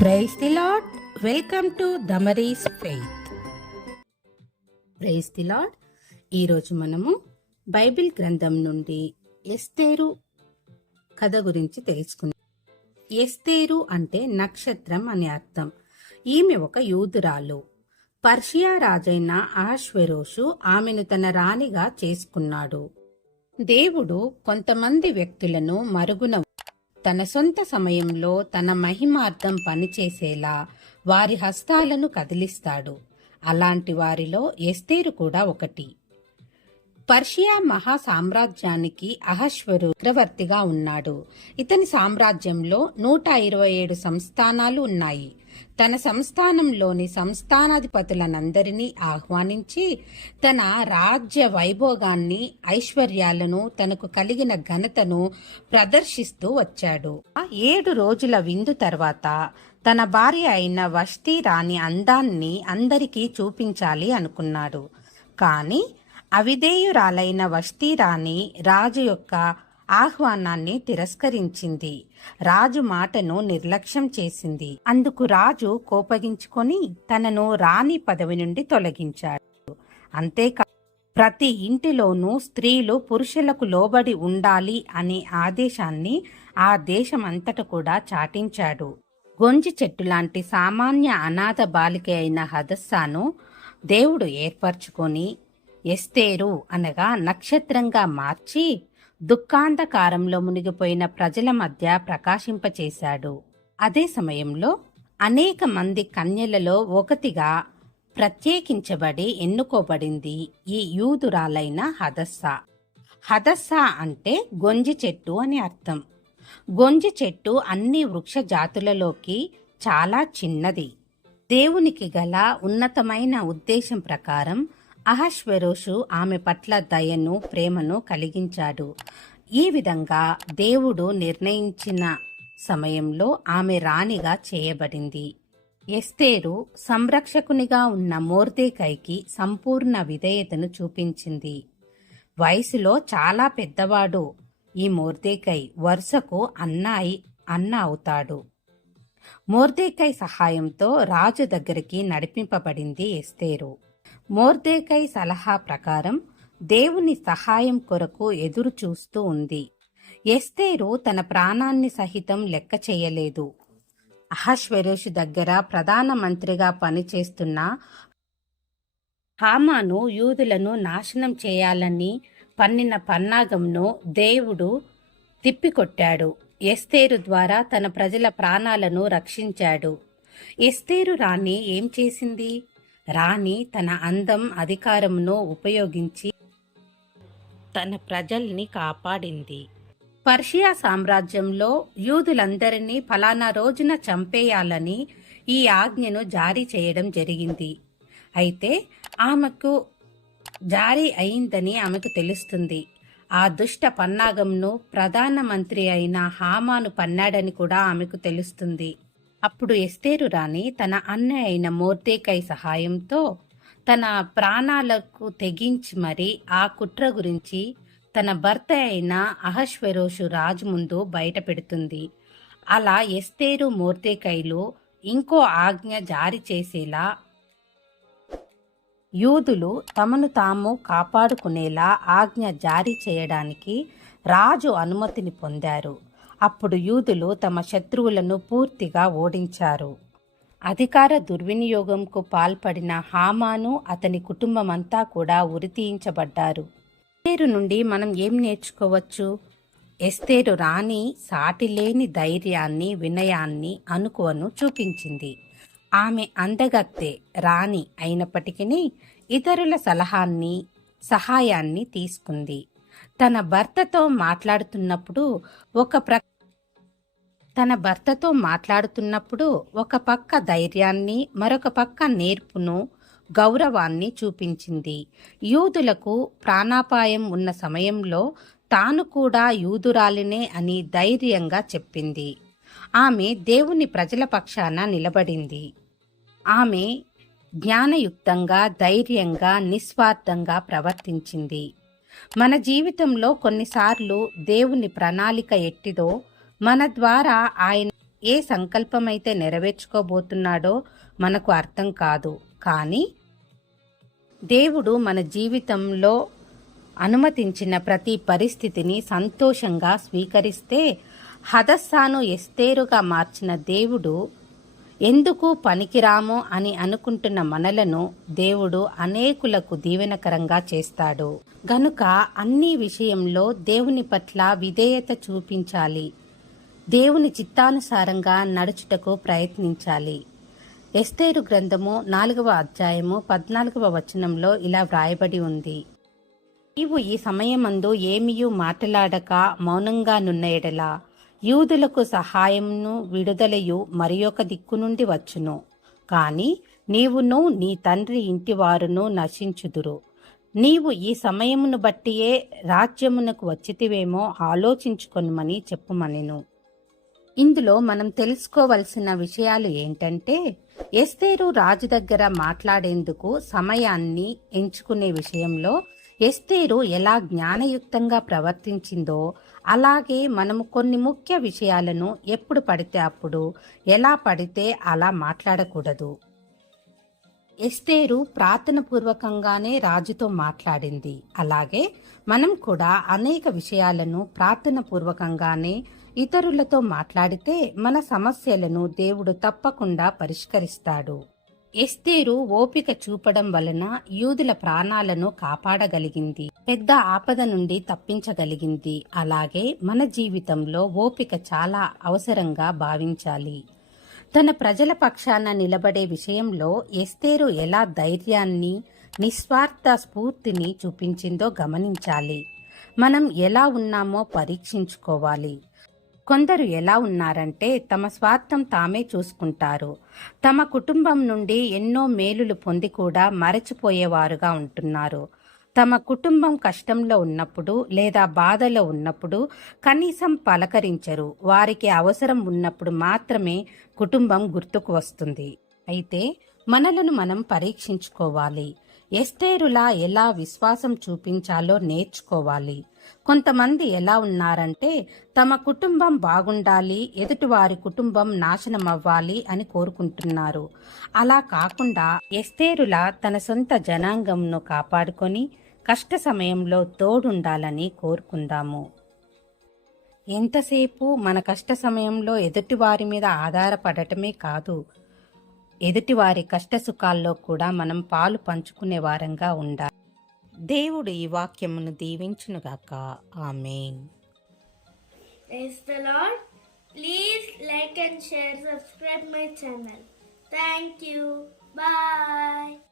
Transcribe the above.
Praise the Lord. Welcome to Damaris faith. Praise the Lord. ఈరోజు మనము Bible గ్రంథం నుండి ఎస్తేరు కథ గురించి తెలుసుకుందాం. ఎస్తేరు అంటే నక్షత్రం అని అర్థం. ఈమె ఒక యూదురాలు. పర్షియా రాజైన అహష్వేరోషు ఆమెను తన రాణిగా చేసుకున్నాడు. దేవుడు కొంతమంది వ్యక్తులను మరుగున తన సొంత సమయంలో తన మహిమార్థం పనిచేసేలా వారి హస్తాలను కదిలిస్తాడు. అలాంటి వారిలో ఎస్తేరు కూడా ఒకటి. పర్షియా మహా సామ్రాజ్యానికి అహష్వేరు చక్రవర్తిగా ఉన్నాడు. ఇతని సామ్రాజ్యంలో 127 సంస్థానాలు ఉన్నాయి. తన సంస్థానంలోని సంస్థానాధిపతులనందరినీ ఆహ్వానించి తన రాజ్య వైభోగాన్ని, ఐశ్వర్యాలను, తనకు కలిగిన ఘనతను ప్రదర్శిస్తూ వచ్చాడు. 7 రోజుల విందు తర్వాత తన భార్య అయిన వష్టి రాణి అందాన్ని అందరికీ చూపించాలి అనుకున్నాడు. కాని అవిధేయురాలైన వష్టి రాణి రాజు యొక్క ఆహ్వానాన్ని తిరస్కరించింది. రాజు మాటను నిర్లక్ష్యం చేసింది. అందుకు రాజు కోపగించుకొని తనను రాణి పదవి నుండి తొలగించాడు. అంతేకాదు ప్రతి ఇంటిలోనూ స్త్రీలు పురుషులకు లోబడి ఉండాలి అనే ఆదేశాన్ని ఆ దేశమంతట కూడా చాటించాడు. గొంజి చెట్టు లాంటి సామాన్య అనాథ బాలిక అయిన హదస్సాను దేవుడు ఏర్పరచుకొని ఎస్తేరు అనగా నక్షత్రంగా మార్చి దుఃఖాంధకారంలో మునిగిపోయిన ప్రజల మధ్య ప్రకాశింపచేశాడు. అదే సమయంలో అనేక మంది కన్యలలో ఒకటిగా ప్రత్యేకించబడి ఎన్నుకోబడింది ఈ యూదురాలైన హదస్సా. హదస్సా అంటే గొంజి చెట్టు అని అర్థం. గొంజి చెట్టు అన్ని వృక్ష జాతులలోకి చాలా చిన్నది. దేవునికి గల ఉన్నతమైన ఉద్దేశం ప్రకారం అహష్వేరోషు ఆమె పట్ల దయను, ప్రేమను కలిగించాడు. ఈ విధంగా దేవుడు నిర్ణయించిన సమయంలో ఆమె రాణిగా చేయబడింది. ఎస్తేరు సంరక్షకునిగా ఉన్న మొర్దెకైకి సంపూర్ణ విధేయతను చూపించింది. వయసులో చాలా పెద్దవాడు ఈ మొర్దెకై వరుసకు అన్న అవుతాడు. మొర్దెకై సహాయంతో రాజు దగ్గరికి నడిపింపబడింది ఎస్తేరు. మొర్దెకై సలహా ప్రకారం దేవుని సహాయం కొరకు ఎదురు చూస్తూ ఉంది. ఎస్తేరు తన ప్రాణాన్ని సహితం లెక్క చేయలేదు. అహష్వేరోషు దగ్గర ప్రధానమంత్రిగా పనిచేస్తున్న హామాను యూదులను నాశనం చేయాలని పన్నిన పన్నాగంను దేవుడు తిప్పికొట్టాడు. ఎస్తేరు ద్వారా తన ప్రజల ప్రాణాలను రక్షించాడు. ఎస్తేరు రాణి ఏం చేసింది? రాణి తన అందం, అధికారమును ఉపయోగించి తన ప్రజల్ని కాపాడింది. పర్షియా సామ్రాజ్యంలో యూదులందరినీ ఫలానా రోజున చంపేయాలని ఈ ఆజ్ఞను జారీ చేయడం జరిగింది. అయితే ఆమెకు జారీ అయిందని ఆమెకు తెలుస్తుంది. ఆ దుష్ట పన్నాగంను ప్రధానమంత్రి అయిన హామాను పన్నాడని కూడా ఆమెకు తెలుస్తుంది. అప్పుడు ఎస్తేరు రాణి తన అన్న అయిన మొర్దెకై సహాయంతో తన ప్రాణాలకు తెగించి మరి ఆ కుట్ర గురించి తన భర్త అయిన అహష్వేరోషు రాజు ముందు బయట పెడుతుంది. అలా ఎస్తేరు, మొర్దెకైలు ఇంకో ఆజ్ఞ జారీ చేసేలా యూదులు తమను తాము కాపాడుకునేలా ఆజ్ఞ జారీ చేయడానికి రాజు అనుమతిని పొందారు. అప్పుడు యూదులు తమ శత్రువులను పూర్తిగా ఓడించారు. అధికార దుర్వినియోగంకు పాల్పడిన హామాను, అతని కుటుంబమంతా కూడా ఉరితీయించబడ్డారు. ఎస్తేరు నుండి మనం ఏం నేర్చుకోవచ్చు? ఎస్తేరు రాణి సాటిలేని ధైర్యాన్ని, వినయాన్ని, అనుకువను చూపించింది. ఆమె అందగత్తె రాణి అయినప్పటికీ ఇతరుల సహాయాన్ని తీసుకుంది. తన భర్తతో మాట్లాడుతున్నప్పుడు ఒక పక్క ధైర్యాన్ని, మరొక పక్క నేర్పును, గౌరవాన్ని చూపించింది. యూదులకు ప్రాణాపాయం ఉన్న సమయంలో తాను కూడా యూదురాలినే అని ధైర్యంగా చెప్పింది. ఆమె దేవుని ప్రజల పక్షాన నిలబడింది. ఆమె జ్ఞానయుక్తంగా, ధైర్యంగా, నిస్వార్థంగా ప్రవర్తించింది. మన జీవితంలో కొన్నిసార్లు దేవుని ప్రణాళిక ఎట్టిదో మన ద్వారా ఆయన ఏ సంకల్పమైతే నెరవేర్చుకోబోతున్నాడో మనకు అర్థం కాదు. కానీ దేవుడు మన జీవితంలో అనుమతించిన ప్రతి పరిస్థితిని సంతోషంగా స్వీకరిస్తే హదస్సాను ఎస్తేరుగా మార్చిన దేవుడు ఎందుకు పనికిరాము అని అనుకుంటున్న మనలను దేవుడు అనేకులకు దీవెనకరంగా చేస్తాడు. గనుక అన్ని విషయంలో దేవుని పట్ల విధేయత చూపించాలి. దేవుని చిత్తానుసారంగా నడుచుటకు ప్రయత్నించాలి. ఎస్తేరు గ్రంథము 4వ అధ్యాయము 14వ వచనంలో ఇలా వ్రాయబడి ఉంది. నీవు ఈ సమయమందు ఏమియూ మాట్లాడక మౌనంగా నున్న ఎడల యూదులకు సహాయమును విడుదలయు మరి ఒక దిక్కు నుండి వచ్చును. కాని నీవును నీ తండ్రి ఇంటివారును నశించుదురు. నీవు ఈ సమయమును బట్టియే రాజ్యమునకు వచ్చితివేమో ఆలోచించుకొనుమని చెప్పుమనెను. ఇందులో మనం తెలుసుకోవలసిన విషయాలు ఏంటంటే, ఎస్తేరు రాజు దగ్గర మాట్లాడేందుకు సమయాన్ని ఎంచుకునే విషయంలో ఎస్తేరు ఎలా జ్ఞానయుక్తంగా ప్రవర్తించిందో అలాగే మనము కొన్ని ముఖ్య విషయాలను ఎప్పుడు పడితే అప్పుడు ఎలా పడితే అలా మాట్లాడకూడదు. ఎస్తేరు ప్రార్థన పూర్వకంగానే రాజుతో మాట్లాడింది. అలాగే మనం కూడా అనేక విషయాలను ప్రార్థన పూర్వకంగానే ఇతరులతో మాట్లాడితే మన సమస్యలను దేవుడు తప్పకుండా పరిష్కరిస్తాడు. ఎస్తేరు ఓపిక చూపడం వలన యూదుల ప్రాణాలను కాపాడగలిగింది, పెద్ద ఆపద నుండి తప్పించగలిగింది. అలాగే మన జీవితంలో ఓపిక చాలా అవసరంగా భావించాలి. తన ప్రజల పక్షాన నిలబడే విషయంలో ఎస్తేరు ఎలా ధైర్యాన్ని, నిస్వార్థ స్ఫూర్తిని చూపించిందో గమనించాలి. మనం ఎలా ఉన్నామో పరీక్షించుకోవాలి. కొందరు ఎలా ఉన్నారంటే తమ స్వార్థం తామే చూసుకుంటారు. తమ కుటుంబం నుండి ఎన్నో మేలులు పొంది కూడా మరచిపోయేవారుగా ఉంటున్నారు. తమ కుటుంబం కష్టంలో ఉన్నప్పుడు లేదా బాధలో ఉన్నప్పుడు కనీసం పలకరించరు. వారికి అవసరం ఉన్నప్పుడు మాత్రమే కుటుంబం గుర్తుకు వస్తుంది. అయితే మనలను మనం పరీక్షించుకోవాలి. ఎస్తేరులా ఎలా విశ్వాసం చూపించాలో నేర్చుకోవాలి. కొంతమంది ఎలా ఉన్నారంటే తమ కుటుంబం బాగుండాలి, ఎదుటివారి కుటుంబం నాశనమవ్వాలి అని కోరుకుంటున్నారు. అలా కాకుండా ఎస్తేరులా తన సొంత జనాంగంను కాపాడుకొని కష్ట సమయంలో తోడుండాలని కోరుకుందాము. ఎంతసేపు మన కష్ట సమయంలో ఎదుటివారి మీద ఆధారపడటమే కాదు, ఎదుటివారి కష్టసుఖాల్లో కూడా మనం పాలు పంచుకునే వారంగా ఉండాలి. దేవుడు ఈ వాక్యమును దీవించునుగాక. ఆమేన్. Praise the Lord. Please like and share, subscribe my channel. Thank you.